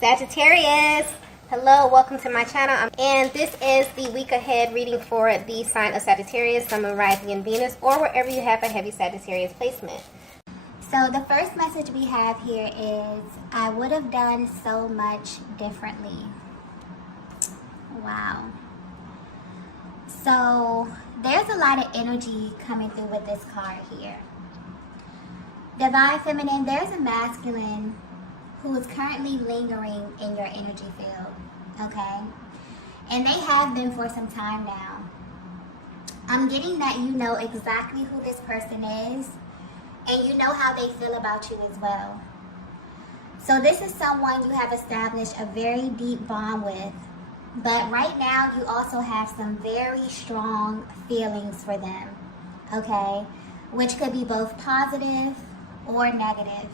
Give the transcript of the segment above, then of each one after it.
Sagittarius, hello, welcome to my channel, and this is the week ahead reading for the sign of Sagittarius, Sun, Moon, Rising, and Venus, or wherever you have a heavy Sagittarius placement. So the first message we have here is, I would have done so much differently. Wow. So there's a lot of energy coming through with this card here. Divine Feminine, there's a masculine who is currently lingering in your energy field, okay? And they have been for some time now. I'm getting that you know exactly who this person is, and you know how they feel about you as well. So this is someone you have established a very deep bond with, but right now you also have some very strong feelings for them, okay? Which could be both positive or negative.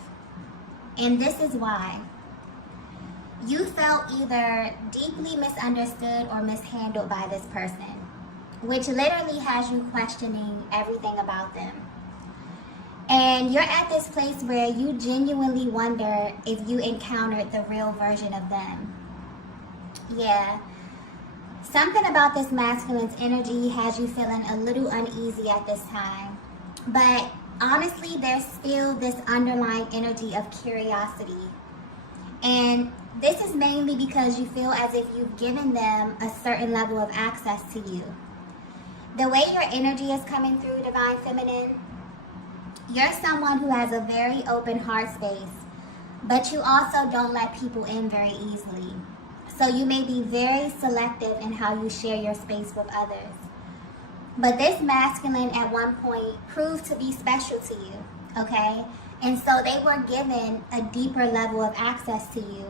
And this is why. You felt either deeply misunderstood or mishandled by this person, which literally has you questioning everything about them. And you're at this place where you genuinely wonder if you encountered the real version of them. Yeah. Something about this masculine's energy has you feeling a little uneasy at this time. But honestly, there's still this underlying energy of curiosity. And this is mainly because you feel as if you've given them a certain level of access to you. The way your energy is coming through, Divine Feminine, you're someone who has a very open heart space, but you also don't let people in very easily. So you may be very selective in how you share your space with others. But this masculine at one point proved to be special to you, okay? And so they were given a deeper level of access to you.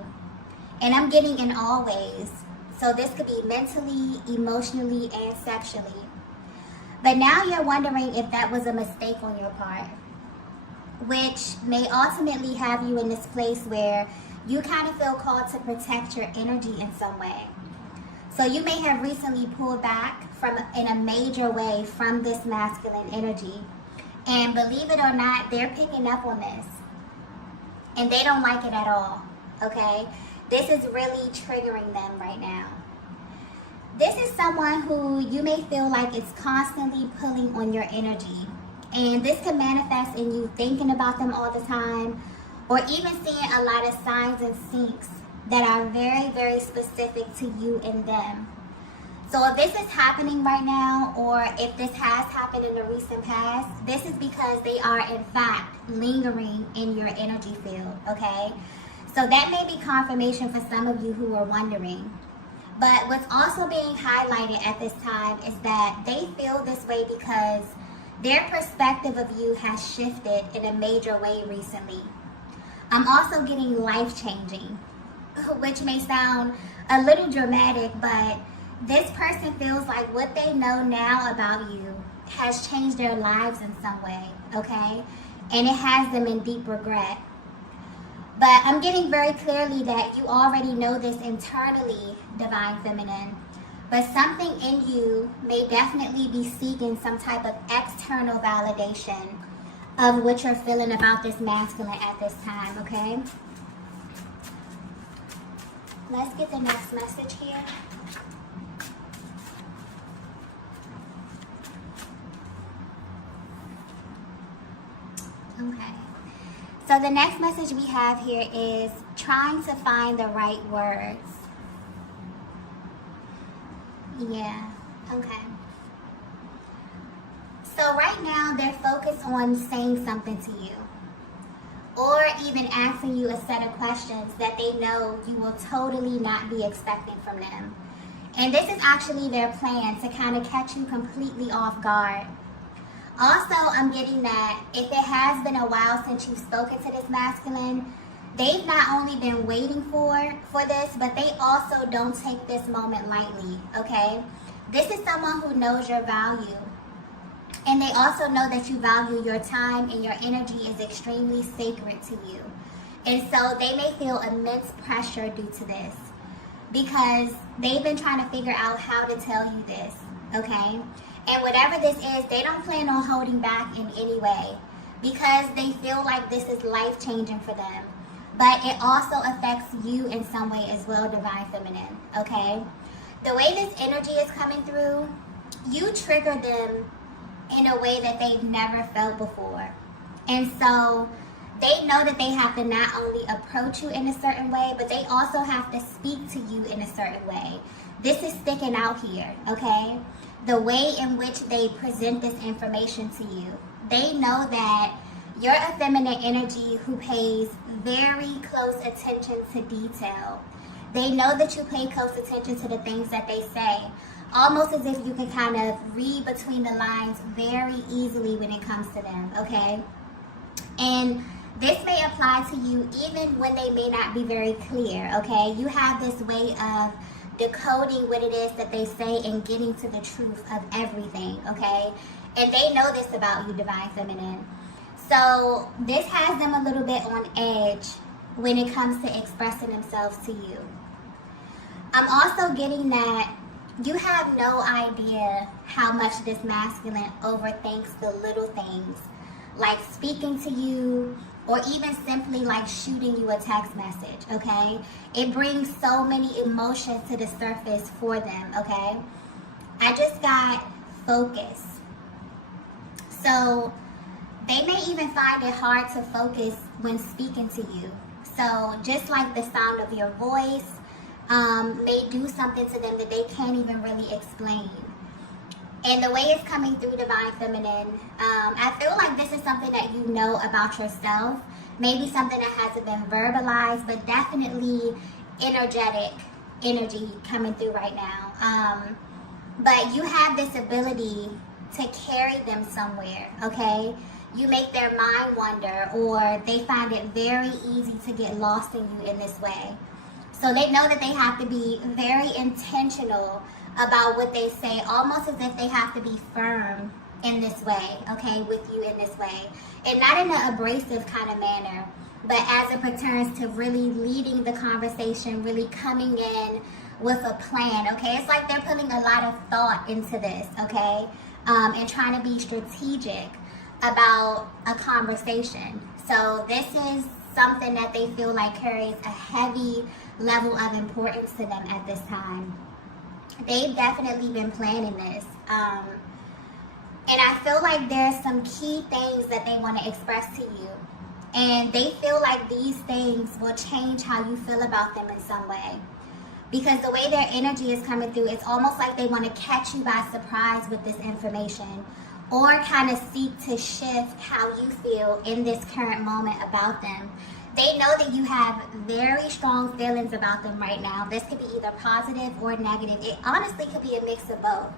And I'm getting in all ways. So this could be mentally, emotionally, and sexually. But now you're wondering if that was a mistake on your part, which may ultimately have you in this place where you kind of feel called to protect your energy in some way. So you may have recently pulled back in a major way from this masculine energy. And believe it or not, they're picking up on this. And they don't like it at all, okay? This is really triggering them right now. This is someone who you may feel like is constantly pulling on your energy. And this can manifest in you thinking about them all the time, or even seeing a lot of signs and syncs that are very, very specific to you and them. So if this is happening right now, or if this has happened in the recent past, this is because they are in fact lingering in your energy field, okay? So that may be confirmation for some of you who are wondering. But what's also being highlighted at this time is that they feel this way because their perspective of you has shifted in a major way recently. I'm also getting life-changing, which may sound a little dramatic, but this person feels like what they know now about you has changed their lives in some way, okay? And it has them in deep regret. But I'm getting very clearly that you already know this internally, Divine Feminine, but something in you may definitely be seeking some type of external validation of what you're feeling about this masculine at this time, okay? Let's get the next message here. Okay. So the next message we have here is trying to find the right words. Yeah, okay. So right now they're focused on saying something to you, or even asking you a set of questions that they know you will totally not be expecting from them. And this is actually their plan to kind of catch you completely off guard. Also, I'm getting that if it has been a while since you've spoken to this masculine, they've not only been waiting for this, but they also don't take this moment lightly, okay? This is someone who knows your value. And they also know that you value your time and your energy is extremely sacred to you. And so they may feel immense pressure due to this because they've been trying to figure out how to tell you this, okay? And whatever this is, they don't plan on holding back in any way because they feel like this is life-changing for them. but it also affects you in some way as well, Divine Feminine, okay? The way this energy is coming through, you trigger them in a way that they've never felt before. And so they know that they have to not only approach you in a certain way, but they also have to speak to you in a certain way. This is sticking out here, okay? The way in which they present this information to you. They know that you're a feminine energy who pays very close attention to detail. They know that you pay close attention to the things that they say, almost as if you can kind of read between the lines very easily when it comes to them, okay? And this may apply to you even when they may not be very clear, okay? You have this way of decoding what it is that they say and getting to the truth of everything, okay? And they know this about you, Divine Feminine. So this has them a little bit on edge when it comes to expressing themselves to you. I'm also getting that you have no idea how much this masculine overthinks the little things, like speaking to you or even simply like shooting you a text message, okay? It brings so many emotions to the surface for them, okay? I just got focus. So they may even find it hard to focus when speaking to you. So just like the sound of your voice may do something to them that they can't even really explain. And the way it's coming through, Divine Feminine, I feel like this is something that you know about yourself. Maybe something that hasn't been verbalized, but definitely energetic energy coming through right now. But you have this ability to carry them somewhere, okay? You make their mind wander, or they find it very easy to get lost in you in this way. So they know that they have to be very intentional about what they say, almost as if they have to be firm in this way, okay, with you in this way. And not in an abrasive kind of manner, but as it pertains to really leading the conversation, really coming in with a plan, okay? It's like they're putting a lot of thought into this, okay? And trying to be strategic about a conversation. So this is something that they feel like carries a heavy level of importance to them at this time. They've definitely been planning this. And I feel like there's some key things that they want to express to you. And they feel like these things will change how you feel about them in some way. Because the way their energy is coming through, it's almost like they want to catch you by surprise with this information, or kind of seek to shift how you feel in this current moment about them. They know that you have very strong feelings about them right now. This could be either positive or negative. It honestly could be a mix of both,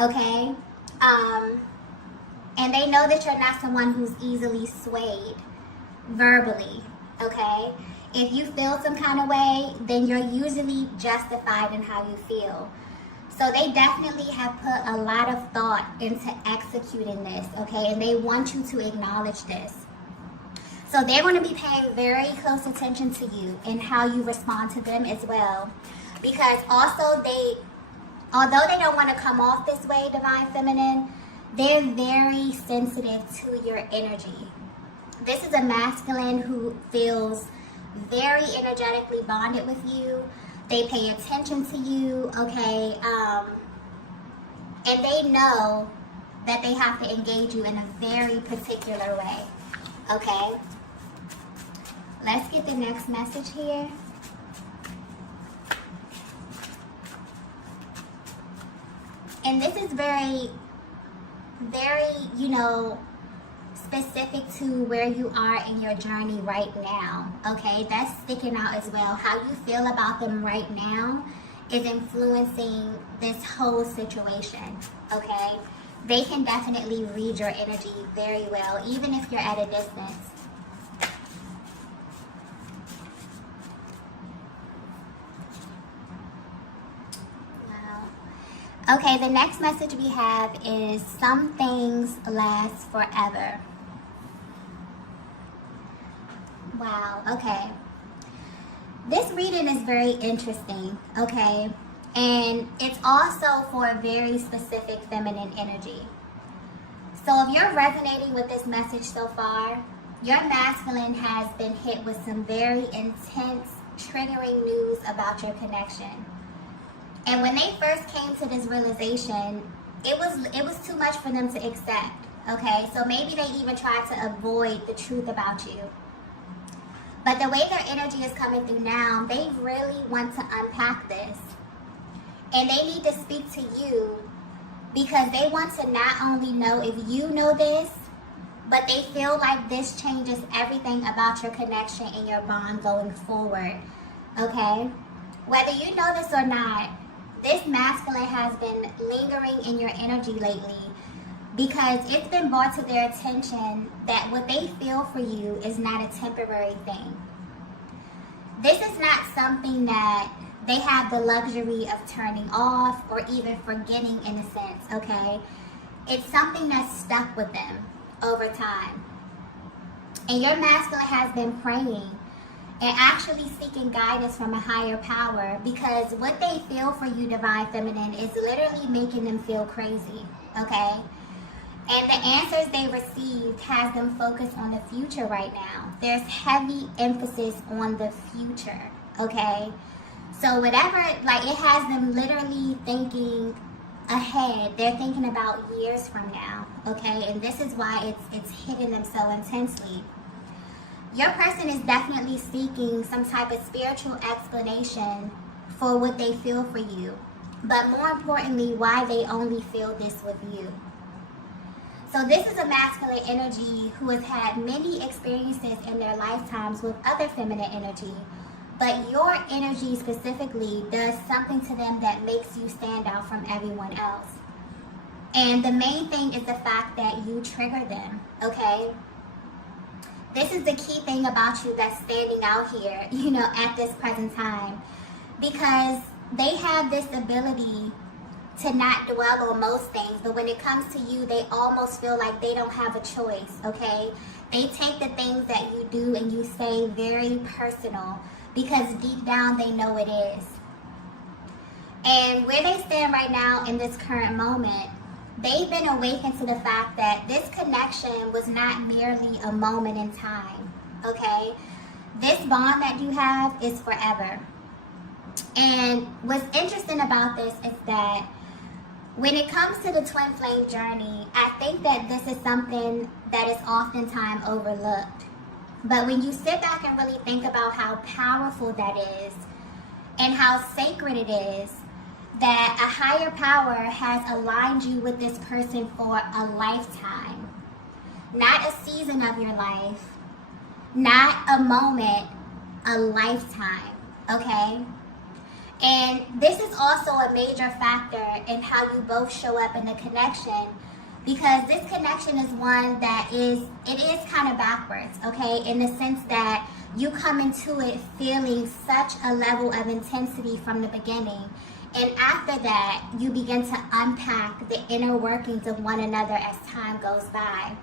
okay? And they know that you're not someone who's easily swayed verbally, okay? If you feel some kind of way, then you're usually justified in how you feel. So they definitely have put a lot of thought into executing this, okay? And they want you to acknowledge this. So they're going to be paying very close attention to you and how you respond to them as well. Because also although they don't want to come off this way, Divine Feminine, they're very sensitive to your energy. This is a masculine who feels very energetically bonded with you. They pay attention to you, okay? And they know that they have to engage you in a very particular way, okay? Let's get the next message here. And this is very, very, specific to where you are in your journey right now, okay? That's sticking out as well. How you feel about them right now is influencing this whole situation, okay? They can definitely read your energy very well, even if you're at a distance. Wow. Okay, the next message we have is some things last forever. Wow, okay. This reading is very interesting, okay? And it's also for a very specific feminine energy. So if you're resonating with this message so far, your masculine has been hit with some very intense, triggering news about your connection. And when they first came to this realization, it was too much for them to accept, okay? So maybe they even tried to avoid the truth about you. But the way their energy is coming through now, they really want to unpack this. And they need to speak to you because they want to not only know if you know this, but they feel like this changes everything about your connection and your bond going forward, okay? Whether you know this or not, this masculine has been lingering in your energy lately because it's been brought to their attention that what they feel for you is not a temporary thing. This is not something that they have the luxury of turning off or even forgetting in a sense, okay? It's something that's stuck with them over time. And your masculine has been praying and actually seeking guidance from a higher power because what they feel for you, Divine Feminine, is literally making them feel crazy, okay? And the answers they received has them focused on the future right now. There's heavy emphasis on the future, okay? So whatever, like it has them literally thinking ahead. They're thinking about years from now, okay? And this is why it's hitting them so intensely. Your person is definitely seeking some type of spiritual explanation for what they feel for you, but more importantly, why they only feel this with you. So this is a masculine energy who has had many experiences in their lifetimes with other feminine energy, but your energy specifically does something to them that makes you stand out from everyone else. And the main thing is the fact that you trigger them, okay? This is the key thing about you that's standing out here, you know, at this present time. Because they have this ability to not dwell on most things, but when it comes to you, they almost feel like they don't have a choice, okay? They take the things that you do and you say very personal because deep down they know it is. And where they stand right now in this current moment, they've been awakened to the fact that this connection was not merely a moment in time, okay? This bond that you have is forever. And what's interesting about this is that when it comes to the twin flame journey, I think that this is something that is oftentimes overlooked. But when you sit back and really think about how powerful that is and how sacred it is, that a higher power has aligned you with this person for a lifetime. Not a season of your life, not a moment, a lifetime, okay? And this is also a major factor in how you both show up in the connection, because this connection is one that is kind of backwards, okay? In the sense that you come into it feeling such a level of intensity from the beginning. And after that, you begin to unpack the inner workings of one another as time goes by.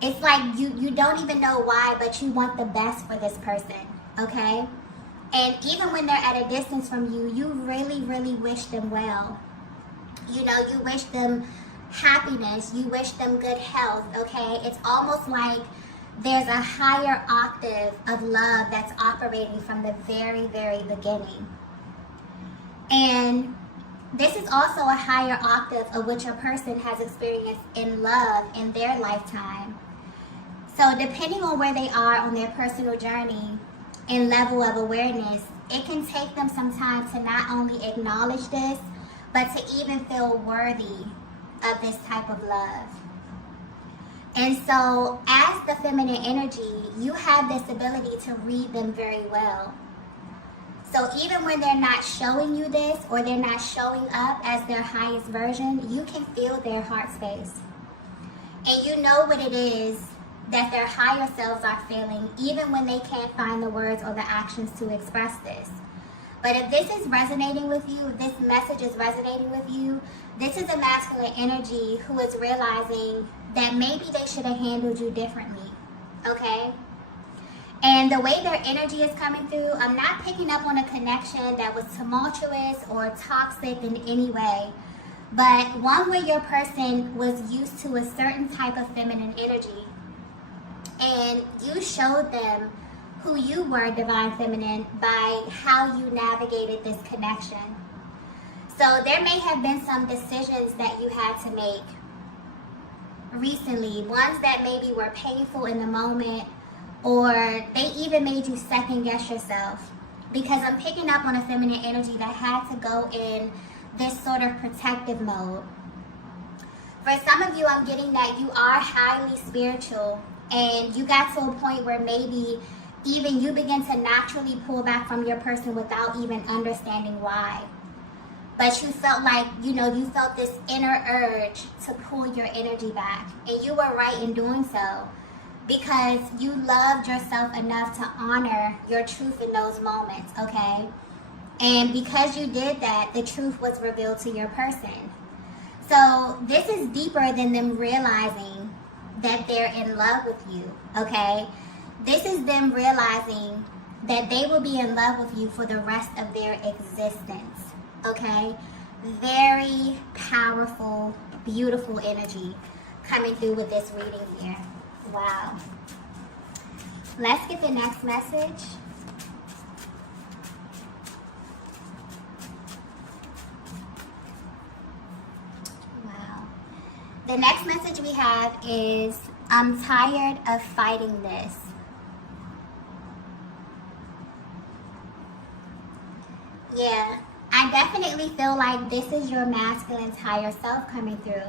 It's like you don't even know why, but you want the best for this person, okay? And even when they're at a distance from you, you really, really wish them well. You know, you wish them happiness, you wish them good health, okay? It's almost like there's a higher octave of love that's operating from the very, very beginning. And this is also a higher octave of what your person has experienced in love in their lifetime. So depending on where they are on their personal journey and level of awareness, it can take them some time to not only acknowledge this, but to even feel worthy of this type of love. And so as the feminine energy, you have this ability to read them very well. So even when they're not showing you this or they're not showing up as their highest version, you can feel their heart space. And you know what it is that their higher selves are feeling, even when they can't find the words or the actions to express this. But if this is resonating with you, if this message is resonating with you, this is a masculine energy who is realizing that maybe they should have handled you differently, okay? And the way their energy is coming through, I'm not picking up on a connection that was tumultuous or toxic in any way, but one where your person was used to a certain type of feminine energy. And you showed them who you were, Divine Feminine, by how you navigated this connection. So there may have been some decisions that you had to make recently, ones that maybe were painful in the moment, or they even made you second guess yourself. Because I'm picking up on a feminine energy that had to go in this sort of protective mode. For some of you, I'm getting that you are highly spiritual, and you got to a point where maybe even you begin to naturally pull back from your person without even understanding why. But you felt like, you felt this inner urge to pull your energy back. And you were right in doing so, because you loved yourself enough to honor your truth in those moments, okay? And because you did that, the truth was revealed to your person. So this is deeper than them realizing that they're in love with you, okay? This is them realizing that they will be in love with you for the rest of their existence, okay? Very powerful, beautiful energy coming through with this reading here. Wow. Let's get the next message. Wow. The next message we have is, I'm tired of fighting this. Yeah, I definitely feel like this is your masculine's higher self coming through.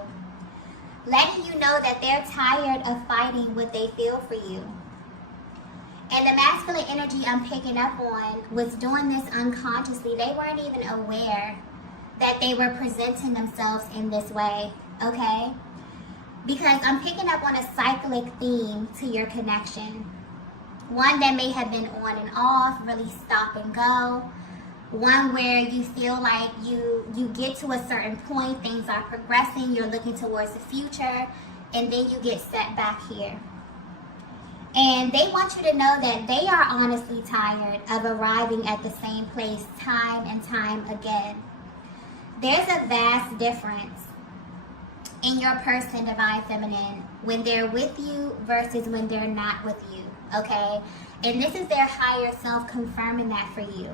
Letting you know that they're tired of fighting what they feel for you. And the masculine energy I'm picking up on was doing this unconsciously. They weren't even aware that they were presenting themselves in this way, okay? Because I'm picking up on a cyclic theme to your connection. One that may have been on and off, really stop and go. One where you feel like you get to a certain point, things are progressing, you're looking towards the future, and then you get set back here. And they want you to know that they are honestly tired of arriving at the same place time and time again. There's a vast difference in your person, Divine Feminine, when they're with you versus when they're not with you, okay? And this is their higher self confirming that for you.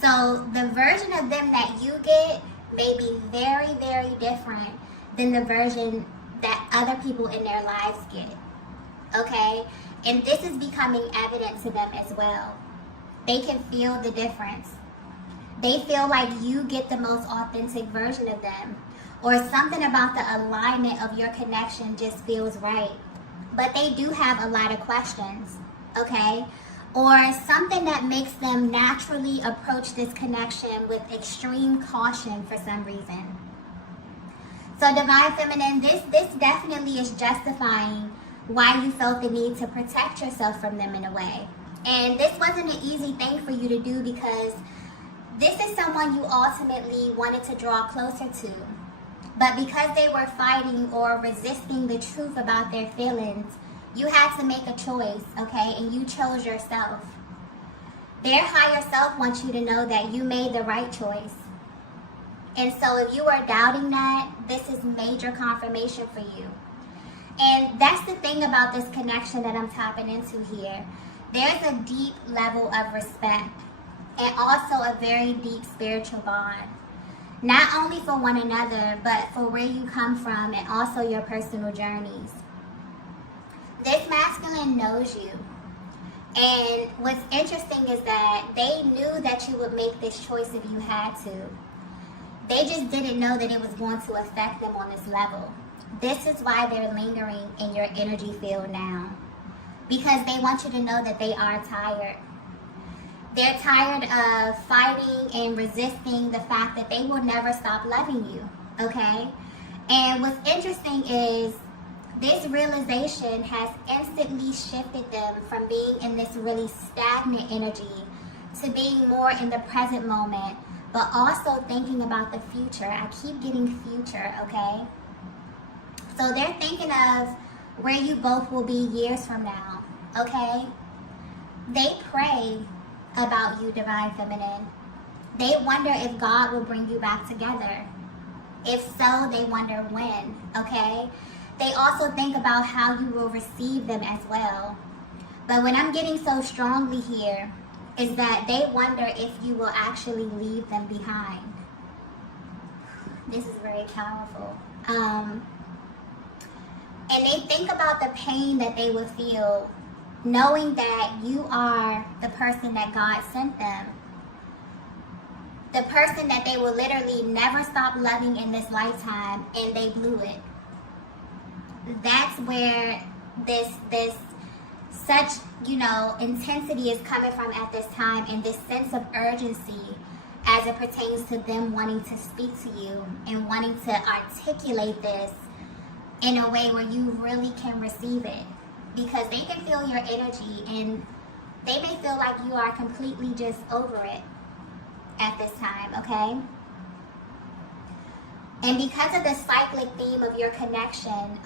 So the version of them that you get may be very, very different than the version that other people in their lives get, okay? And this is becoming evident to them as well. They can feel the difference. They feel like you get the most authentic version of them, or something about the alignment of your connection just feels right. But they do have a lot of questions, okay? Or something that makes them naturally approach this connection with extreme caution for some reason. So Divine Feminine, this definitely is justifying why you felt the need to protect yourself from them in a way. And this wasn't an easy thing for you to do, because this is someone you ultimately wanted to draw closer to. But because they were fighting or resisting the truth about their feelings, you had to make a choice, okay? And you chose yourself. Their higher self wants you to know that you made the right choice. And so if you are doubting that, this is major confirmation for you. And that's the thing about this connection that I'm tapping into here. There's a deep level of respect and also a very deep spiritual bond. Not only for one another, but for where you come from and also your personal journeys. This masculine knows you. And what's interesting is that they knew that you would make this choice if you had to. They just didn't know that it was going to affect them on this level. This is why they're lingering in your energy field now. Because they want you to know that they are tired. They're tired of fighting and resisting the fact that they will never stop loving you, okay? And what's interesting is this realization has instantly shifted them from being in this really stagnant energy to being more in the present moment, but also thinking about the future. I keep getting future, okay? So they're thinking of where you both will be years from now, okay? They pray about you, Divine Feminine. They wonder if God will bring you back together. If so, they wonder when, okay? they also think about how you will receive them as well. But what I'm getting so strongly here is that they wonder if you will actually leave them behind. This is very powerful. And they think about the pain that they will feel knowing that you are the person that God sent them. The person that they will literally never stop loving in this lifetime, and they blew it. That's where this such, intensity is coming from at this time, and this sense of urgency as it pertains to them wanting to speak to you and wanting to articulate this in a way where you really can receive it, because they can feel your energy and they may feel like you are completely just over it at this time, okay? And because of the cyclic theme of your connection,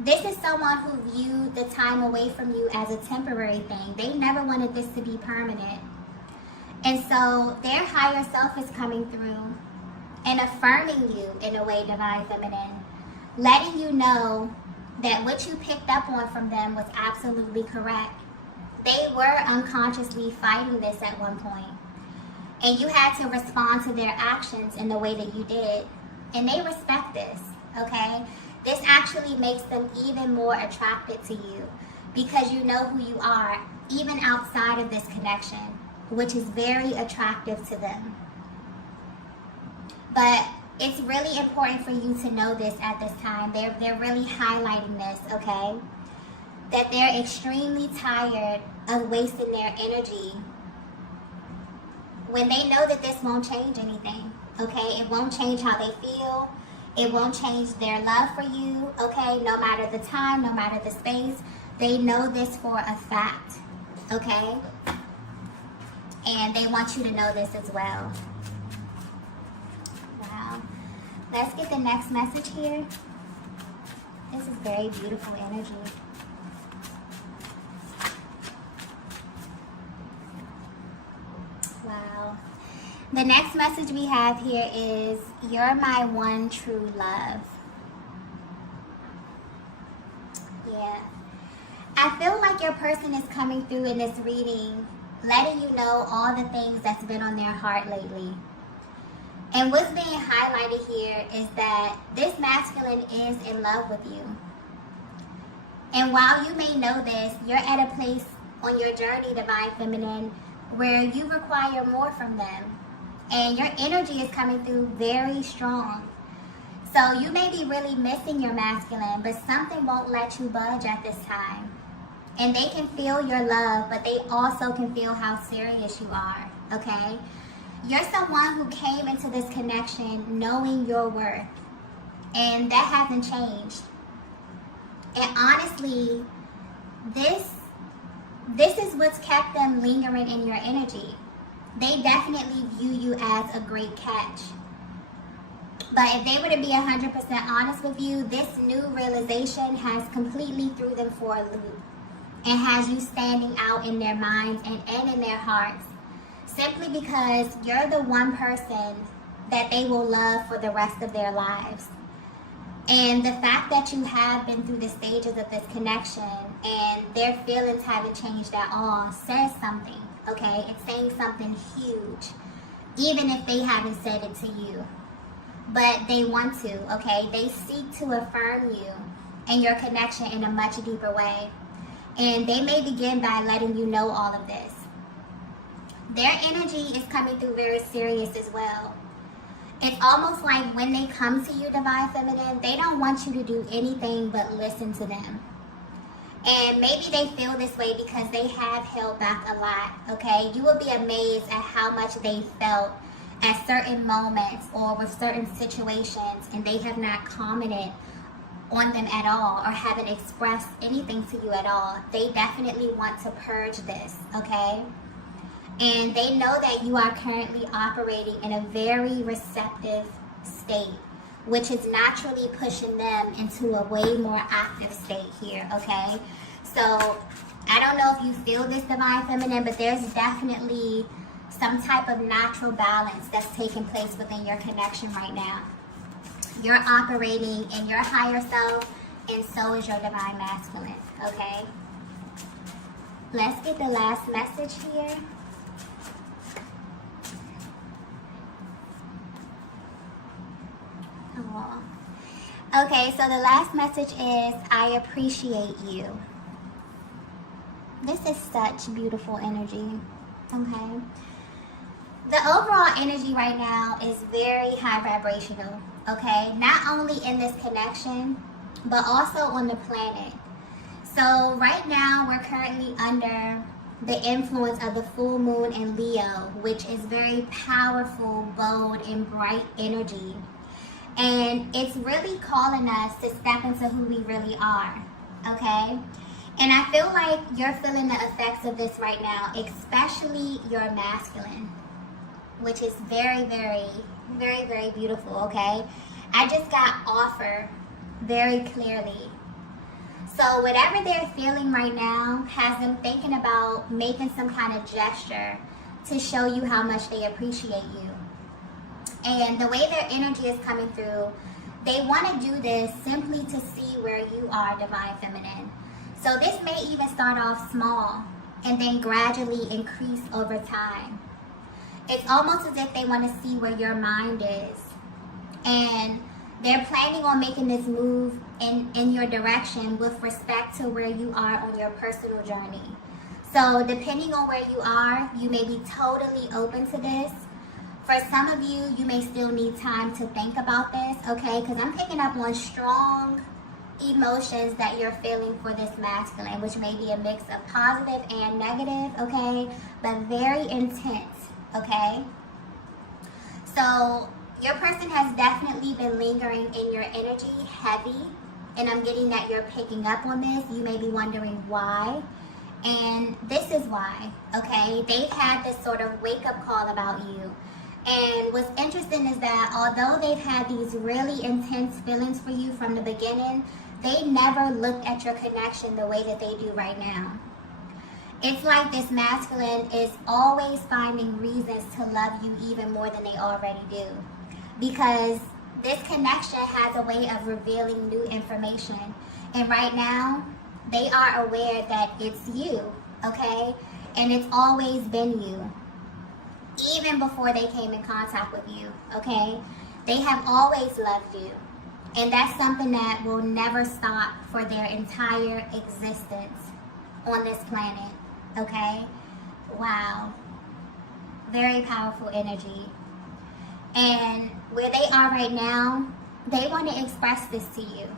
this is someone who viewed the time away from you as a temporary thing. They never wanted this to be permanent. And so their higher self is coming through and affirming you in a way, Divine Feminine, letting you know that what you picked up on from them was absolutely correct. They were unconsciously fighting this at one point, and you had to respond to their actions in the way that you did. And they respect this, okay? This actually makes them even more attracted to you because you know who you are, even outside of this connection, which is very attractive to them. But it's really important for you to know this at this time. They're really highlighting this, okay? That they're extremely tired of wasting their energy when they know that this won't change anything, okay? It won't change how they feel. It won't change their love for you, okay? No matter the time, no matter the space. They know this for a fact, okay? And they want you to know this as well. Wow. Let's get the next message here. This is very beautiful energy. Wow. The next message we have here is, you're my one true love. Yeah. I feel like your person is coming through in this reading, letting you know all the things that's been on their heart lately. And what's being highlighted here is that this masculine is in love with you. And while you may know this, you're at a place on your journey, Divine Feminine, where you require more from them. And your energy is coming through very strong. So you may be really missing your masculine, but something won't let you budge at this time. And they can feel your love, but they also can feel how serious you are, okay? You're someone who came into this connection knowing your worth. And that hasn't changed. And honestly, this is what's kept them lingering in your energy. They definitely view you as a great catch. But if they were to be 100% honest with you, this new realization has completely threw them for a loop and has you standing out in their minds and in their hearts, simply because you're the one person that they will love for the rest of their lives. And the fact that you have been through the stages of this connection and their feelings haven't changed at all says something, okay? It's saying something huge, even if they haven't said it to you. But they want to, okay? They seek to affirm you and your connection in a much deeper way. And they may begin by letting you know all of this. Their energy is coming through very serious as well. It's almost like when they come to you, Divine Feminine, they don't want you to do anything but listen to them. And maybe they feel this way because they have held back a lot, okay? You will be amazed at how much they felt at certain moments or with certain situations, and they have not commented on them at all or haven't expressed anything to you at all. They definitely want to purge this, okay? And they know that you are currently operating in a very receptive state, which is naturally pushing them into a way more active state here, okay? So I don't know if you feel this, Divine Feminine, but there's definitely some type of natural balance that's taking place within your connection right now. You're operating in your higher self, and so is your divine masculine, okay? Let's get the last message here. Oh. Okay, so the last message is, I appreciate you. This is such beautiful energy, okay? The overall energy right now is very high vibrational, okay? Not only in this connection, but also on the planet. So right now, we're currently under the influence of the full moon in Leo, which is very powerful, bold, and bright energy. And it's really calling us to step into who we really are, okay? And I feel like you're feeling the effects of this right now, especially your masculine, which is very, very, very, very beautiful, okay? I just got offer very clearly. So whatever they're feeling right now has them thinking about making some kind of gesture to show you how much they appreciate you. And the way their energy is coming through, they want to do this simply to see where you are, divine feminine. So this may even start off small and then gradually increase over time. It's almost as if they want to see where your mind is. And they're planning on making this move in your direction with respect to where you are on your personal journey. So depending on where you are, you may be totally open to this. For some of you, you may still need time to think about this, okay? Because I'm picking up on strong emotions that you're feeling for this masculine, which may be a mix of positive and negative, okay? But very intense, okay? So your person has definitely been lingering in your energy heavy, and I'm getting that you're picking up on this. You may be wondering why, and this is why, okay? They've had this sort of wake-up call about you. And what's interesting is that although they've had these really intense feelings for you from the beginning, they never looked at your connection the way that they do right now. It's like this masculine is always finding reasons to love you even more than they already do. Because this connection has a way of revealing new information. And right now, they are aware that it's you, okay? And it's always been you. Even before they came in contact with you, okay? They have always loved you. And that's something that will never stop for their entire existence on this planet, okay? Wow. Very powerful energy. And where they are right now, they want to express this to you,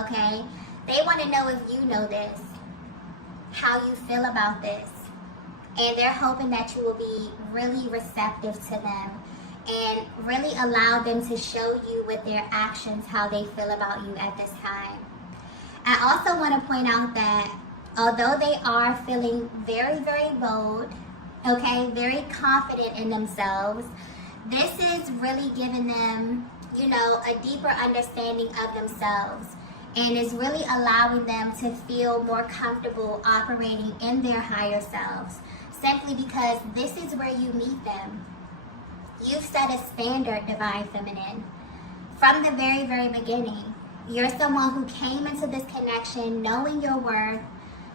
okay? They want to know if you know this, how you feel about this. And they're hoping that you will be really receptive to them and really allow them to show you with their actions how they feel about you at this time. I also want to point out that although they are feeling very, very bold, okay, very confident in themselves, this is really giving them, you know, a deeper understanding of themselves. And is really allowing them to feel more comfortable operating in their higher selves. Simply because this is where you meet them. You've set a standard, divine feminine. From the very, very beginning, you're someone who came into this connection knowing your worth,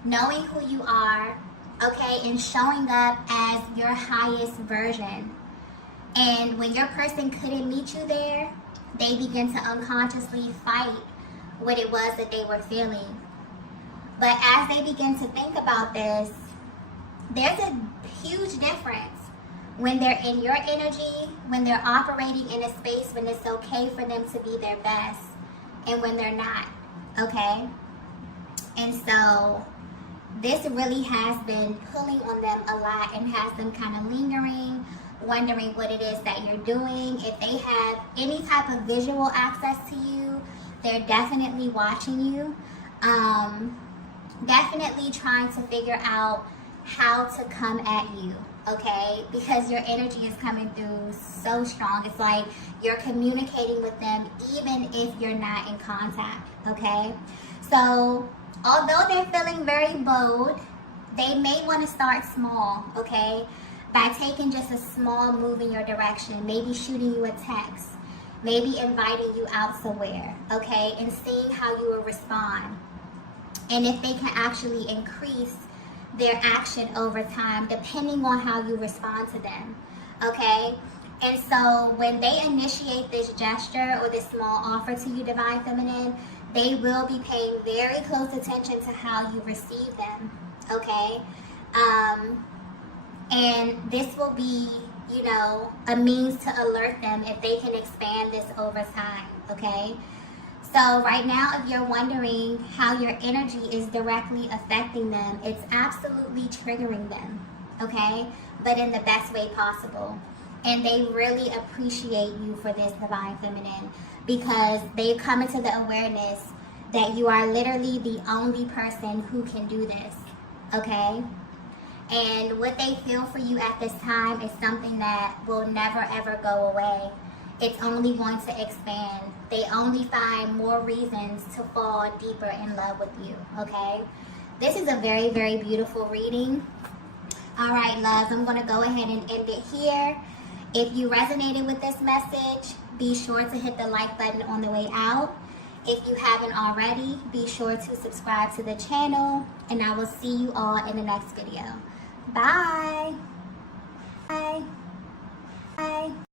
knowing who you are, okay, and showing up as your highest version. And when your person couldn't meet you there, they begin to unconsciously fight what it was that they were feeling. But as they begin to think about this, there's a huge difference when they're in your energy, when they're operating in a space when it's okay for them to be their best, and when they're not, okay? And so this really has been pulling on them a lot and has them kind of lingering, wondering what it is that you're doing. If they have any type of visual access to you, they're definitely watching you, definitely trying to figure out how to come at you, okay? Because your energy is coming through so strong. It's like you're communicating with them even if you're not in contact, okay? So although they're feeling very bold, they may want to start small, okay? By taking just a small move in your direction, maybe shooting you a text. maybe inviting you out somewhere, okay, and seeing how you will respond. And if they can actually increase their action over time, depending on how you respond to them, okay? And so when they initiate this gesture or this small offer to you, Divine Feminine, they will be paying very close attention to how you receive them, okay? And this will be, you know, a means to alert them if they can expand this over time, okay? So right now, if you're wondering how your energy is directly affecting them, it's absolutely triggering them, okay? But in the best way possible. And they really appreciate you for this, Divine Feminine, because they've come into the awareness that you are literally the only person who can do this, okay? And what they feel for you at this time is something that will never ever go away. It's only going to expand. They only find more reasons to fall deeper in love with you, okay? This is a very, very beautiful reading. All right, loves, I'm going to go ahead and end it here. If you resonated with this message, be sure to hit the like button on the way out. If you haven't already, be sure to subscribe to the channel, and I will see you all in the next video. Bye. Bye. Bye.